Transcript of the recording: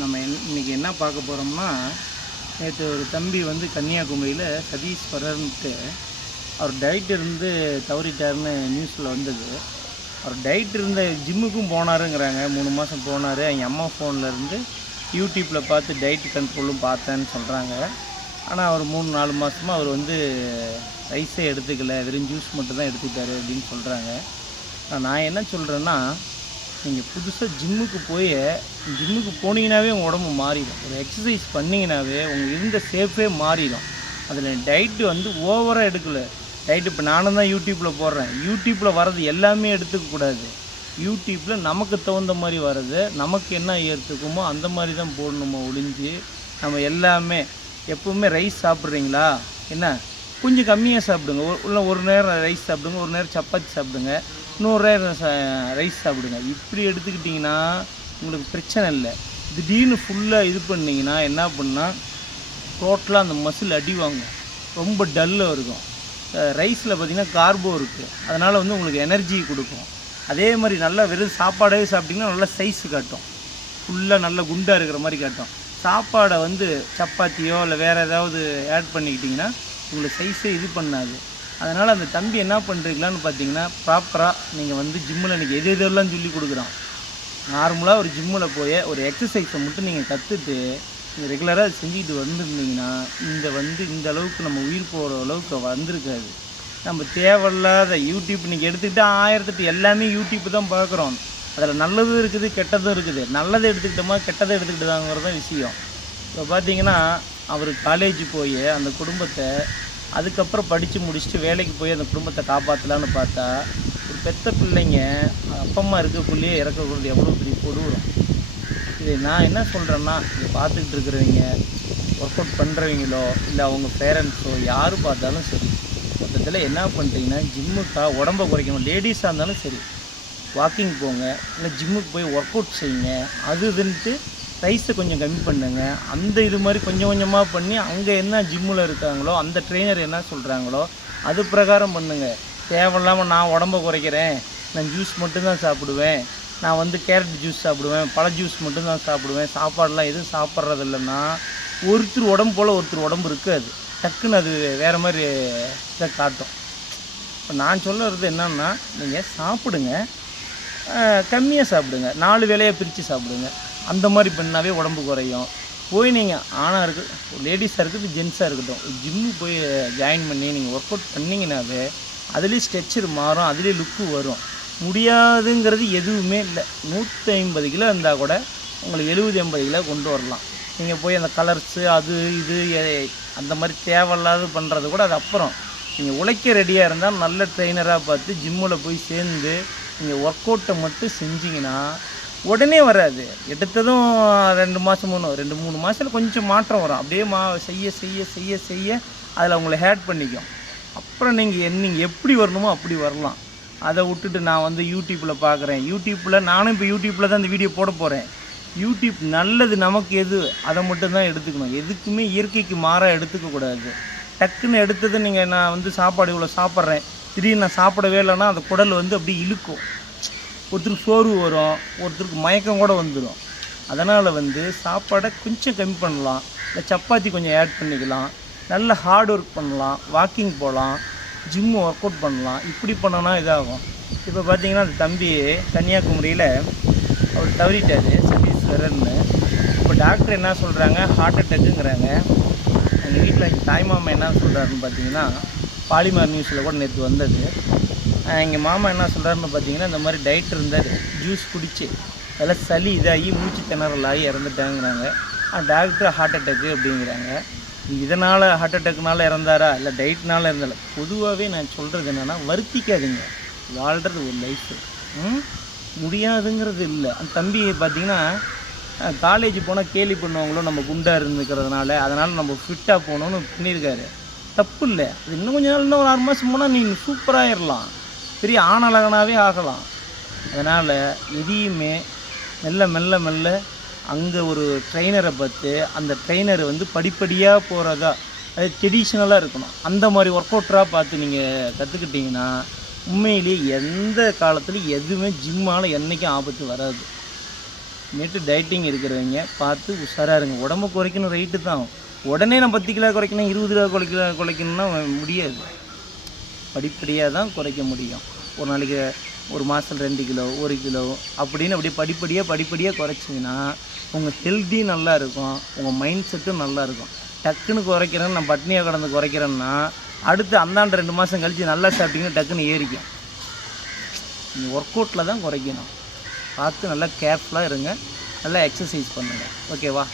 நம்ம இன்றைக்கி என்ன பார்க்க போகிறோம்னா, நேற்று ஒரு தம்பி வந்து கன்னியாகுமரியில் சதீஸ்வரன்ட்டு அவர் டயட் இருந்து தவறிட்டாருன்னு நியூஸில் வந்தது. அவர் டயட் இருந்த ஜிம்முக்கும் போனாருங்கிறாங்க. 3 மாதம் போனார். எங்கள் அம்மா ஃபோன்லேருந்து யூடியூப்பில் பார்த்து டயட் கண்ட்ரோலும் பார்த்தேன்னு சொல்கிறாங்க. ஆனால் அவர் 3-4 மாதமாக அவர் வந்து ரைஸே எடுத்துக்கல, வெறும் ஜூஸ் மட்டும் தான் எடுத்துக்கிட்டாரு அப்படின்னு சொல்கிறாங்க. நான் என்ன சொல்கிறேன்னா, நீங்கள் புதுசாக ஜிம்முக்கு போனீங்கன்னாவே உங்கள் உடம்பு மாறிடும். ஒரு எக்ஸசைஸ் பண்ணிங்கனாவே உங்கள் இருந்த சேஃபே மாறிடும். அதில் டயட்டு வந்து ஓவராக எடுக்கலை. டயட்டு இப்போ நானும் தான் யூடியூப்பில் போடுறேன். யூடியூப்பில் வர்றது எல்லாமே எடுத்துக்கக்கூடாது. யூடியூப்பில் நமக்கு தகுந்த மாதிரி வர்றது, நமக்கு என்ன ஏற்றுக்குமோ அந்த மாதிரி தான் போடணுமோ ஒழிஞ்சு, நம்ம எல்லாமே எப்போவுமே ரைஸ் சாப்பிட்றீங்களா, என்ன கொஞ்சம் கம்மியாக சாப்பிடுங்க. ஒரு நேரம் ரைஸ் சாப்பிடுங்க, ஒரு நேரம் சப்பாத்தி சாப்பிடுங்க, இன்னொரு நேரம் ரைஸ் சாப்பிடுங்க. இப்படி எடுத்துக்கிட்டிங்கன்னா உங்களுக்கு பிரச்சனை இல்லை. திடீர்னு ஃபுல்லாக இது பண்ணிங்கன்னா என்ன பண்ணால் டோட்டலாக அந்த மசில் அடி வாங்கும், ரொம்ப டல்லாக இருக்கும். ரைஸில் பார்த்திங்கன்னா கார்போ இருக்குது, அதனால் வந்து உங்களுக்கு எனர்ஜி கொடுக்கும். அதே மாதிரி நல்லா வெறும் சாப்பாடே சாப்பிட்டிங்கன்னா நல்லா சைஸு காட்டும், ஃபுல்லாக நல்லா குண்டாக இருக்கிற மாதிரி காட்டும். சாப்பாடை வந்து சப்பாத்தியோ இல்லை வேறு ஏதாவது ஆட் பண்ணிக்கிட்டிங்கன்னா உங்களுக்கு சைஸே இது பண்ணாது. அதனால் அந்த தம்பி என்ன பண்ணுறீங்களான்னு பார்த்தீங்கன்னா, ப்ராப்பராக நீங்கள் வந்து ஜிம்மில் இன்றைக்கி எதெல்லாம் சொல்லி கொடுக்குறான். நார்மலாக ஒரு ஜிம்மில் போய் ஒரு எக்ஸசைஸை மட்டும் நீங்கள் கற்றுட்டு நீங்கள் ரெகுலராக செஞ்சுக்கிட்டு வந்துருந்தீங்கன்னா இந்த அளவுக்கு நம்ம உயிர் போகிற அளவுக்கு வந்திருக்காது. நம்ம தேவையில்லாத யூடியூப் நீங்கள் எடுத்துக்கிட்டால் 1008 எல்லாமே யூடியூப் தான் பார்க்குறோம். அதில் நல்லதும் இருக்குது, கெட்டதும் இருக்குது. நல்லதை எடுத்துக்கிட்டோமா கெட்டதை எடுத்துக்கிட்டதாங்கிறது தான் விஷயம். இப்போ பார்த்தீங்கன்னா அவர் காலேஜ் போய் அந்த குடும்பத்தை அதுக்கப்புறம் படித்து முடிச்சுட்டு வேலைக்கு போய் அந்த குடும்பத்தை காப்பாற்றலான்னு பார்த்தா, ஒரு பெத்த பிள்ளைங்க அப்பா அம்மா இருக்கக்குள்ளேயே இறக்கக்கூடாது எவ்வளோ பெரிய கொடூரம். இது நான் என்ன சொல்கிறேன்னா, இதை பார்த்துக்கிட்டு இருக்கிறவங்க, ஒர்க் அவுட் பண்ணுறவங்களோ இல்லை அவங்க பேரண்ட்ஸோ யார் பார்த்தாலும் சரி, மொத்தத்தில் என்ன பண்ணுறீங்கன்னா ஜிம்முக்காக உடம்பை குறைக்கணும். லேடிஸாக இருந்தாலும் சரி, வாக்கிங் போங்க, இல்லை ஜிம்முக்கு போய் ஒர்க் அவுட் செய்யுங்க. இதுன்ட்டு ரைஸை கொஞ்சம் கம்மி பண்ணுங்க. அந்த இது மாதிரி கொஞ்சம் கொஞ்சமாக பண்ணி அங்கே என்ன ஜிம்மில் இருக்காங்களோ அந்த ட்ரெயினர் என்ன சொல்கிறாங்களோ அது பிரகாரம் பண்ணுங்கள். தேவையில்லாமல் நான் உடம்பை குறைக்கிறேன், நான் ஜூஸ் மட்டும்தான் சாப்பிடுவேன், நான் வந்து கேரட் ஜூஸ் சாப்பிடுவேன், பழ ஜூஸ் மட்டும்தான் சாப்பிடுவேன், சாப்பாடெலாம் எதுவும் சாப்பிட்றது இல்லைன்னா ஒருத்தர் உடம்பு போல் ஒருத்தர் உடம்பு இருக்காது. டக்குன்னு அது வேறு மாதிரி இதை காட்டும். இப்போ நான் சொல்லுறது என்னன்னா, நீங்கள் சாப்பிடுங்க, கம்மியாக சாப்பிடுங்க, 4 வேளையாக பிரித்து சாப்பிடுங்க. அந்த மாதிரி பண்ணாவே உடம்பு குறையும். போய் நீங்கள் ஆணாக இருக்குது, லேடிஸாக இருக்குது, ஜென்ஸாக இருக்கட்டும், ஜிம்மு போய் ஜாயின் பண்ணி நீங்கள் ஒர்க் அவுட் பண்ணிங்கனாவே அதுலேயும் ஸ்ட்ரெச்சர் மாறும், அதுலேயும் லுக்கு வரும். முடியாதுங்கிறது எதுவுமே இல்லை. 150 கிலோ இருந்தால் கூட உங்களுக்கு 70-80 கிலோ கொண்டு வரலாம். நீங்கள் போய் அந்த கலர்ஸு அது இது அந்த மாதிரி தேவையில்லாத பண்ணுறது கூட அது அப்புறம். நீங்கள் உழைக்க ரெடியாக இருந்தால் நல்ல ட்ரெயினராக பார்த்து ஜிம்மில் போய் சேர்ந்து நீங்கள் ஒர்க் அவுட்டை மட்டும் செஞ்சிங்கன்னா உடனே வராது. எடுத்ததும் 2 மாதம் 2-3 மாதத்தில் கொஞ்சம் மாற்றம் வரும். அப்படியே செய்ய செய்ய செய்ய செய்ய அதில் உங்களை ஹேட் பண்ணிக்கும். அப்புறம் நீங்கள் எப்படி வரணுமோ அப்படி வரலாம். அதை விட்டுட்டு நான் வந்து யூடியூப்பில் பார்க்குறேன், நானும் இப்போ யூடியூப்பில் தான் இந்த வீடியோ போட போகிறேன். யூடியூப் நல்லது நமக்கு எது அதை மட்டும்தான் எடுத்துக்கணும். எதுக்குமே இயற்கைக்கு மாறாக எடுத்துக்கக்கூடாது. டக்குன்னு எடுத்தது நான் வந்து சாப்பாடு இவ்வளோ சாப்பிட்றேன், திடீர்னு நான் சாப்பிடவே இல்லைன்னா அந்த குடல் வந்து அப்படி இழுக்கும். ஒருத்தருக்கு சோர்வு வரும், ஒருத்தருக்கு மயக்கம் கூட வந்துடும். அதனால் வந்து சாப்பாடை கொஞ்சம் கம்மி பண்ணலாம், இல்லை சப்பாத்தி கொஞ்சம் ஆட் பண்ணிக்கலாம், நல்ல ஹார்ட் ஒர்க் பண்ணலாம், வாக்கிங் போகலாம், ஜிம்மு ஒர்க் அவுட் பண்ணலாம். இப்படி பண்ணோன்னா இதாகும். இப்போ பார்த்தீங்கன்னா அந்த தம்பி கன்னியாகுமரியில் அவர் தவறிட்டார், சதீஸ்வரன்னு. இப்போ டாக்டர் என்ன சொல்கிறாங்க, ஹார்ட் அட்டாக்குங்கிறாங்க. எங்கள் வீட்டில் எங்கள் தாய்மாமா என்ன சொல்கிறாருன்னு பார்த்தீங்கன்னா, பாலிமர் நியூஸில் கூட நேற்று வந்தது. எங்கள் மாமா என்ன சொல்கிறாருன்னு பார்த்தீங்கன்னா, இந்த மாதிரி டயட் இருந்தார், ஜூஸ் குடிச்சு அதெல்லாம் சளி இதாகி மூச்சு திணறலாகி இறந்துட்டாங்கிறாங்க. டாக்டர் ஹார்ட் அட்டாக்கு அப்படிங்கிறாங்க. இதனால் ஹார்ட் அட்டாக்னால இறந்தாரா இல்லை டயட்னால இருந்தால, பொதுவாகவே நான் சொல்கிறது என்னென்னா, வருத்திக்காதீங்க. வாழ்கிறது ஒரு லைஃபு, முடியாதுங்கிறது இல்லை. அந்த தம்பி பார்த்திங்கன்னா காலேஜ் போனால் கேலி பண்ணுவாங்களோ நம்ம குண்டாக இருந்துக்கிறதுனால, அதனால் நம்ம ஃபிட்டாக போகணுன்னு பண்ணியிருக்காரு. தப்பு இல்லை. அது இன்னும் கொஞ்சம் நாள், இன்னும் ஒரு 6 மாதம் போனால் நீங்கள் சூப்பராகிடலாம், பெரிய ஆணழகனாகவே ஆகலாம். அதனால் எதையுமே மெல்ல மெல்ல மெல்ல அங்கே ஒரு ட்ரெயினரை பார்த்து அந்த ட்ரெயினர் வந்து படிப்படியாக போகிறதா, அது ட்ரெடிஷ்னலாக இருக்கணும். அந்த மாதிரி ஒர்க் அவுட்டராக பார்த்து நீங்கள் கற்றுக்கிட்டிங்கன்னா உண்மையிலேயே எந்த காலத்துலையும் எதுவுமே ஜிம்மால் என்றைக்கும் ஆபத்து வராது. இனிமேட்டு டயட்டிங் இருக்கிறவங்க பார்த்து உஷாராக இருங்க. உடம்பு குறைக்கணும் ரைட்டு தான். உடனே நான் 10 கிலோ குறைக்கணும் 20 கிலோ குறைக்கணும்னா முடியாது. படிப்படியாக தான் குறைக்க முடியும். ஒரு நாளைக்கு ஒரு மாதத்தில் 2 கிலோ 1 கிலோ அப்படின்னு அப்படியே படிப்படியாக குறைச்சிங்கன்னா உங்கள் ஹெல்த்தி நல்லா இருக்கும், உங்கள் மைண்ட் செட்டும் நல்லா இருக்கும். டக்குன்னு குறைக்கிறேன்னு நான் பட்னியாக கடந்து குறைக்கிறேன்னா அடுத்து அந்தாண்ட 2 மாதம் கழித்து நல்லா சாப்பிட்டிங்கன்னா டக்குன்னு ஏறிக்கும். நீங்கள் ஒர்க் அவுட்டில் தான் குறைக்கணும். பார்த்து நல்லா கேர்ஃபுல்லாக இருங்க, நல்லா எக்ஸசைஸ் பண்ணுங்கள். ஓகேவா?